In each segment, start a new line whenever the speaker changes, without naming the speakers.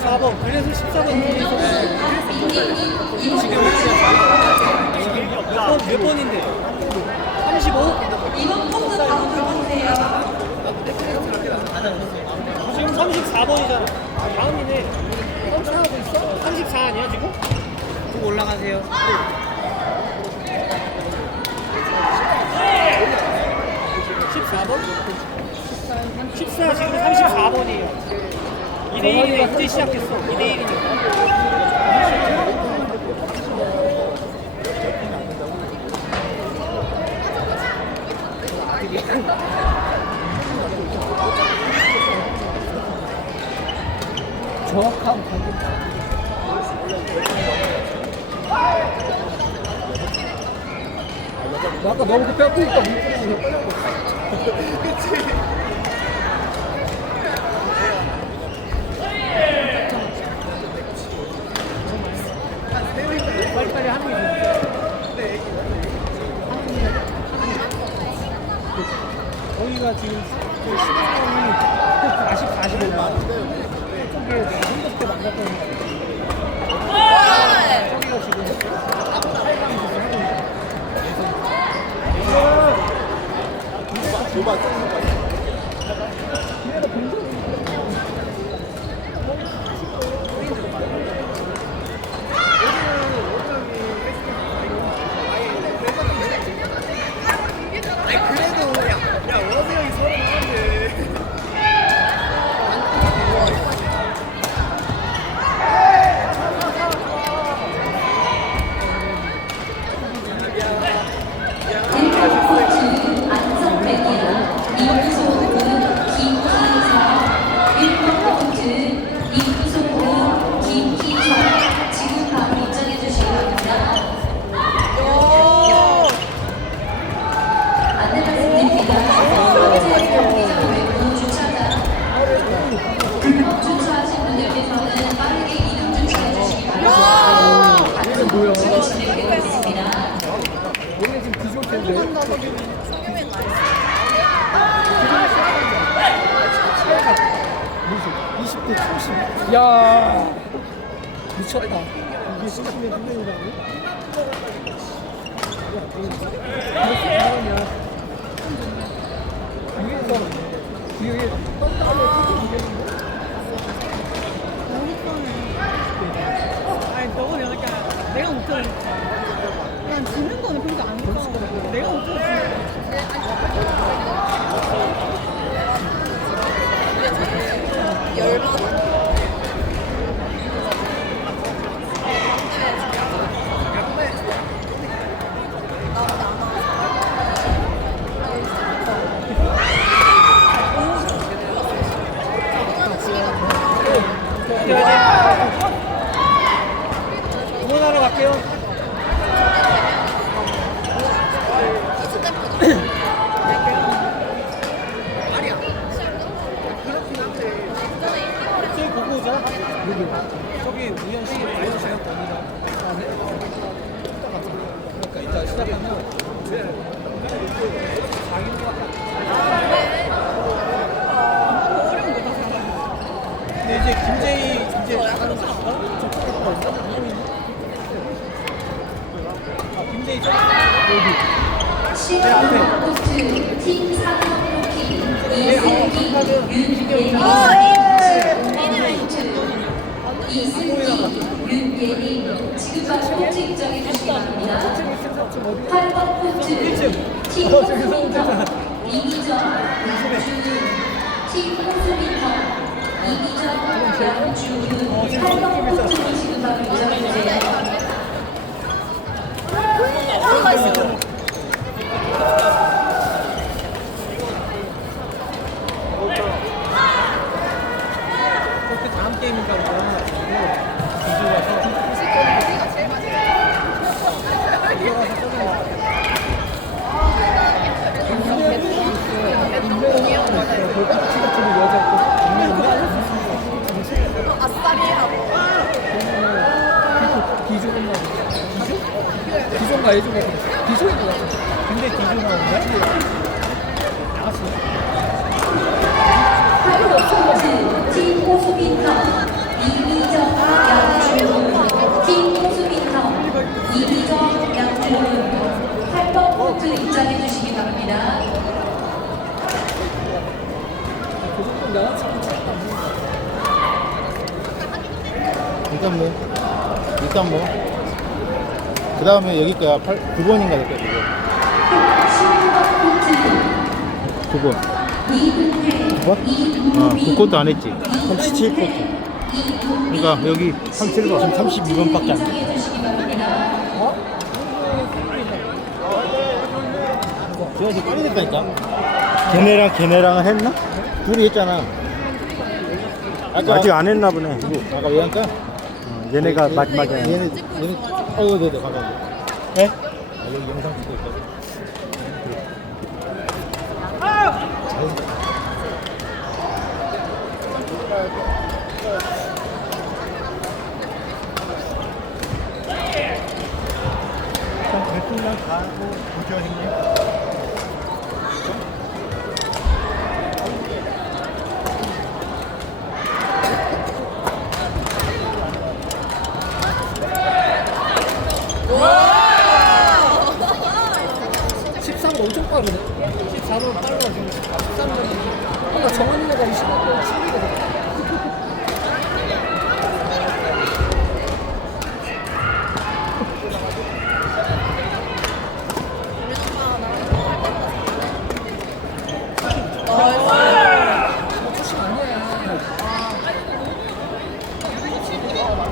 14번. 그래서 14번 중에서 지금 몇 번인데? 35?
이번 폰은 바로 들어보세요.
지금 34번이잖아. 다음이네. 34 아니야 지금? 쭉 올라가세요. 14번? 14 지금 34번이에요. 2대1이네 이제 시작했어 2대1이니까 정확하고 관계없다. 아, 아까 너무 급해 보니까 그치? 우리가 지금 15년이 40, 45년 한국에 한국에 만났던 거예요. 지금 8강 지금 하고
있어요. 이거 봐. Thank you. 다음 주 활동 포트를 지금 받고
있는데. 나
예전에
그 디조인 줄 알았어. 근데 디조인 건가? 나갔어.
팀 호수 빈터
이미정 양주문 팀 호수 빈터 이미정 양주문 8번 코트 입장해 주시기 바랍니다.
그 정도
일단 뭐 일단 뭐 그 다음에 여기 거야. 8, 9번인가 될 거야,
11번 코트,
9번. 9번?
이근혜,
9번? 어,
이우미,
9코트 안 했지. 37코트. 그러니까 여기 37번, 32번밖에 안 돼. 제가 지금 빨리 됐다니까. 걔네랑 걔네랑 했나? 둘이 했잖아.
아직 안 했나 보네.
아까 왜 할까?
어, 얘네가 마지막에
얘네, 얘네, 어이구, 네네, 가까워. 예? 아, 여기 영상 찍고 있거든.
대통령 가고 보죠 형님.
아, 13번 엄청 빠르네 14번 빨라 지금 13번 뭔가 정한이가 20번 챙기거든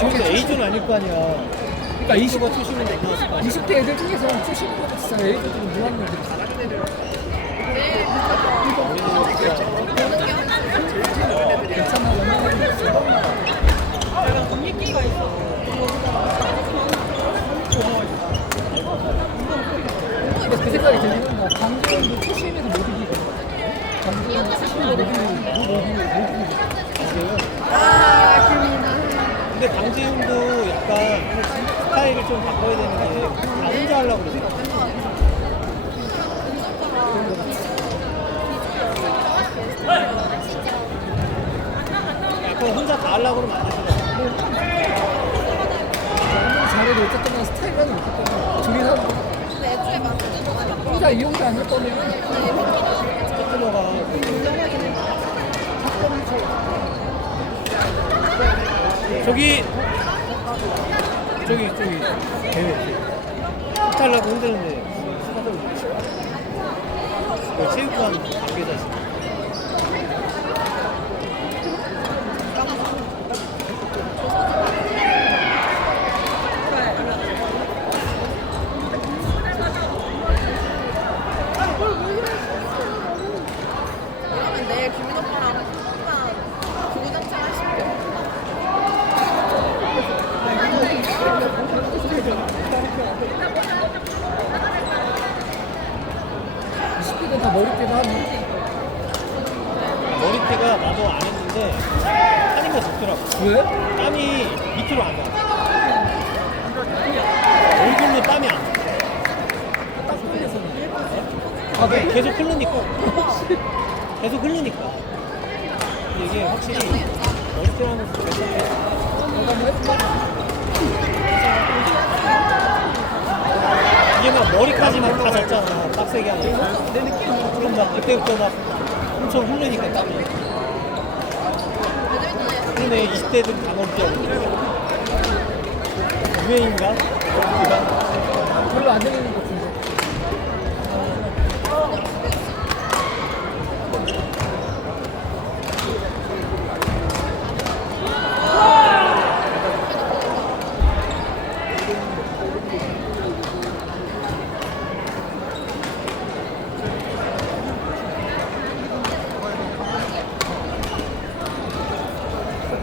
근데 A조는 아닐 거 아니야.
그러니까 20번 초시면 돼 20대 애들 중에서 진짜 애들 좀 무한 애들 괜찮아
약간 분위기가 있어.
근데 그 생각이 들리는 거 강조도 초심에서 못 이기거든 강조는 초심을 못 이기고 못 이기고 못 이기고.
근데 강지훈도 약간 스타일을 좀 바꿔야 되는 게다 혼자 하려고 그러지. 약간 혼자 다 하려고 그러면 안 되더라고.
잘해도 어쨌든 스타일은 없기 때문에 둘이 하는 거 혼자 이용자 안할 거면
테크노가 저기 저기 저기 대회 하려고 흔드는데. 체육관 있어.
그러면 내일 규민 오빠랑 한번 구구장창 하실게요.
이 10대는 다 머리띠도 하네
머리띠가 나도 안 했는데 하니까 좋더라고.
왜?
땀이 밑으로 안 나. 얼굴로 땀이 안 나. 아, 네, 계속 흐르니까. 계속 흐르니까. 근데 이게 확실히 머리띠라는 게 괜찮아. 이게 막 머리까지만 다 잤잖아. 빡세게 하니까. 내 느낌. 그럼 막 그때부터 막 엄청 흐르니까 땀이. 그러네 20대들 다 머리띠하고. 유행인가? 머리띠가?
별로 안 되는 것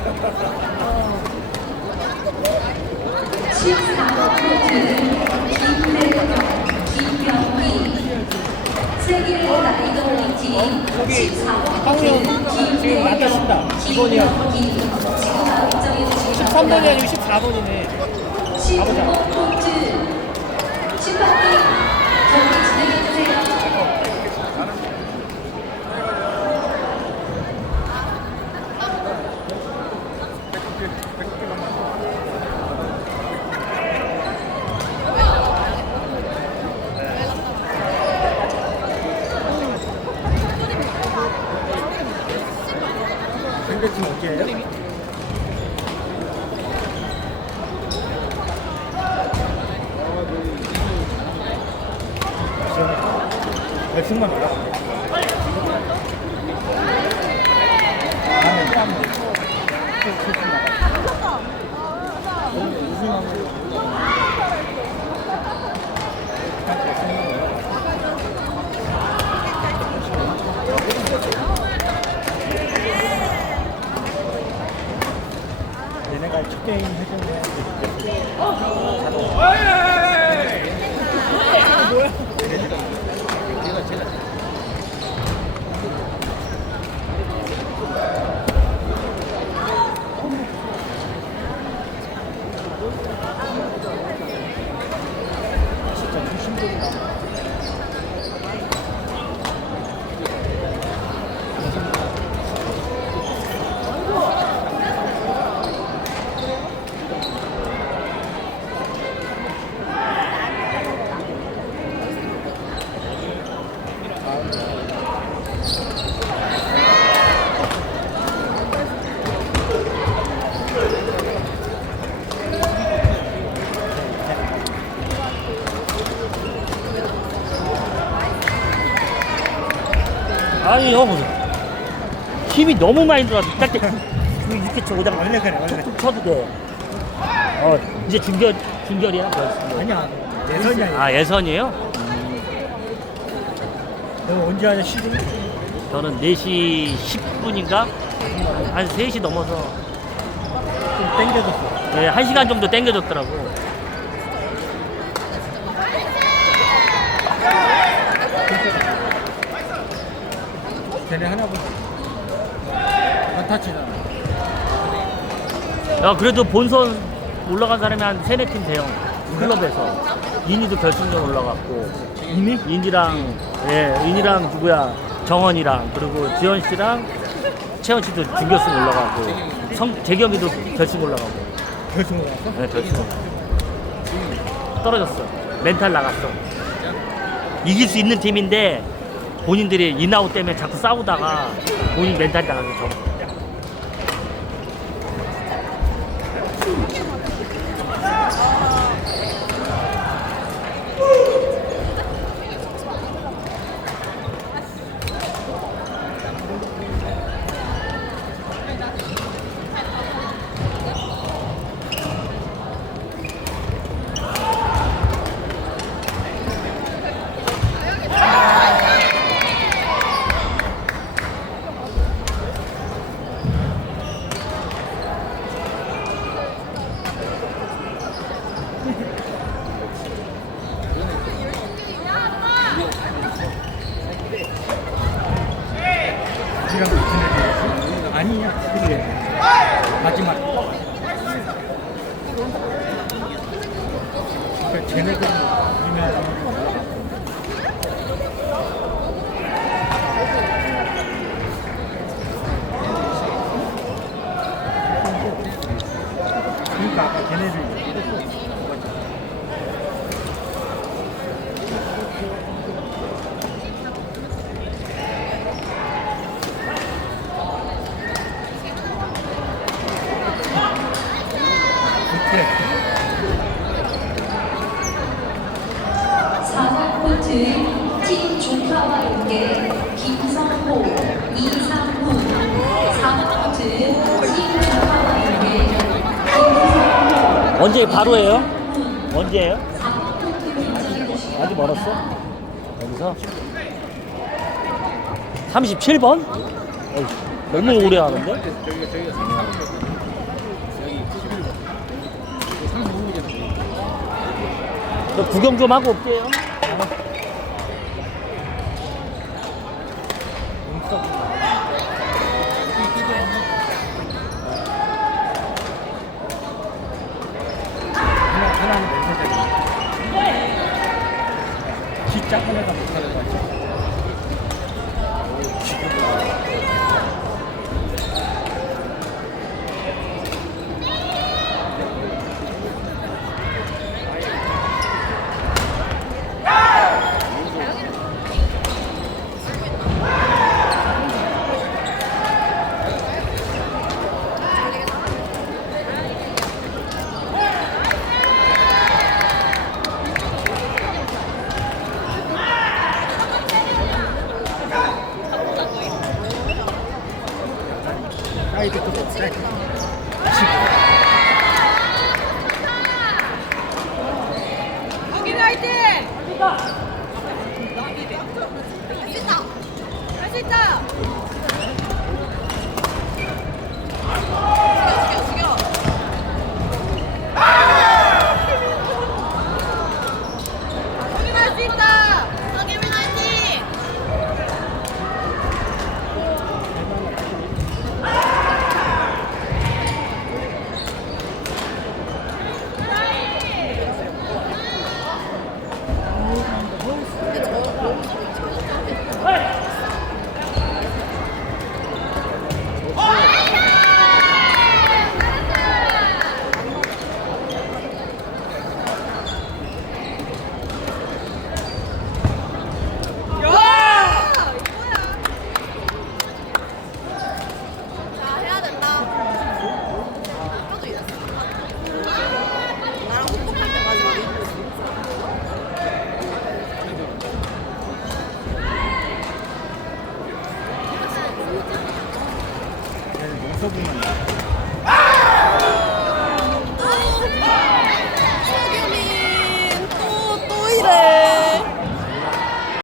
같은데
세계 라이더링 팀
저기
14번
황우 형 지금 맞다 신다 2번이야
지금 바로 입장해 주시기
13번이 아니고 14번이네
15번 코
Okay. 얘네가 첫 게임 해주는 진짜 중심적이다.
아니 형 힘이 너무 많이 들어왔어 딱 이렇게 쳐오다가
원래 그래, 원래 그래.
툭 쳐도 돼. 어 이제 중결 중결이야 벌써.
아니야, 예선이야.
아 예선이에요?
너 언제 하냐, 시즌?
저는 4시 10분인가? 한 3시 넘어서
좀 땡겨줬어.
네, 1시간 정도 땡겨줬더라고.
걔네 하나보다. 원타치잖아.
야 그래도 본선 올라간 사람이 한 세네 팀 돼요. 클럽에서 인이도 결승전 올라갔고
이미?
인이랑 예 인이랑 누구야 정원이랑 그리고 지원 씨랑 채원 씨도 준결승 올라가고 성 재경이도 결승 올라가고
결승 올라왔어?
네 결승 떨어졌어 멘탈 나갔어 이길 수 있는 팀인데 본인들이 인아웃 때문에 자꾸 싸우다가 본인 멘탈이 나가서 져.
우리랑 같은 애들이었어? 아니야, 그래. 마지막. 그러니까 쟤네들 우리나라 그러니까 아까 걔네들 그때
4번 코트 팀 조카와 함께 김성호, 이상훈 4번 코트 팀 조카와 함께 김성호
언제? 언제예요?
4번 코트 팀
아직 멀었어? 여기서 37번? 너무 오래 하는데? 저 구경 좀 하고 올게요.
하나, 하나는 멘탈적이야. 진